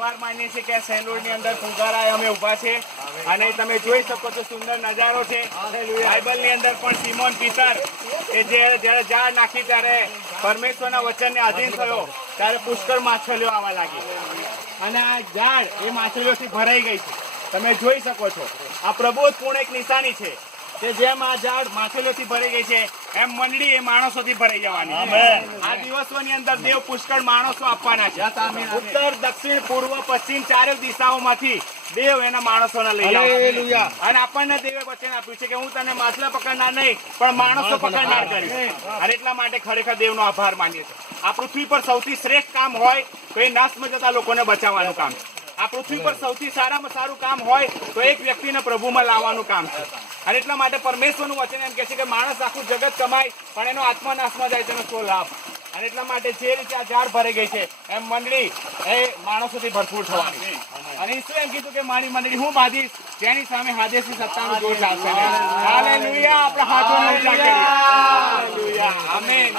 આભાર માનીએ છીએ કે સેલોડની અંદર ફુગારા અમે ઊભા છે અને તમે જોઈ શકો છો સુંદર નજારો છે. બાઇબલની અંદર પણ સિમોન પીટર કે જ્યારે ઝાડ નાખી ત્યારે પરમેશ્વરના વચનને આધીન થયો ત્યારે પુષ્કળ માછલીઓ આવવા લાગી અને આ ઝાડ એ માછલીઓથી ભરાઈ ગઈ છે. તમે જોઈ શકો છો આ પ્રબોધપૂર્ણ એક નિશાની છે કે જેમ આ ઝાડ માછલીઓથી ભરાઈ ગઈ છે એમ મંડળી એ માણસોથી ભરાઈ જવાની. આ દિવસોની અંદર દેવ પુષ્કળ માણસો આપવાના છે. ઉત્તર દક્ષિણ પૂર્વ પશ્ચિમ ચારે દિશાઓમાંથી દેવ એના માણસોને લઈ આવે અને આપણને દેવે વચન આપ્યું છે કે હું તને માછલા પકડનાર નહીં પણ માણસો પકડનાર કરીશ. અને એટલા માટે ખરેખર દેવનો આભાર માનીએ છીએ. આ પૃથ્વી પર સૌથી શ્રેષ્ઠ કામ હોય તો એ નાશમાં જતા લોકોને બચાવવાનું કામ છે. આ પૃથ્વી પર સૌથી સારામાં સારું કામ હોય તો એક વ્યક્તિને પ્રભુમાં લાવવાનું કામ છે. અને એટલા માટે પરમેશ્વરનું વચન એમ કહે છે કે માણસ આખું જગત કમાય પણ એનો આત્મા નાશમાં જાય તેનો શું લાભ. અને એટલા માટે જે રીતે આ ઝાડ ભરાઈ ગઈ છે એમ મંડળી એ માણસોથી ભરપૂર થવાની. અને ઈસુ એમ કીધું કે મારી મંડળી હું બાંધીશ જેની સામે હાદેસી સત્તાનું જોર ચાલશે. હાલેલુયા. આપણે હાથો ઊંચા કરીએ. હાલેલુયા. આમેન.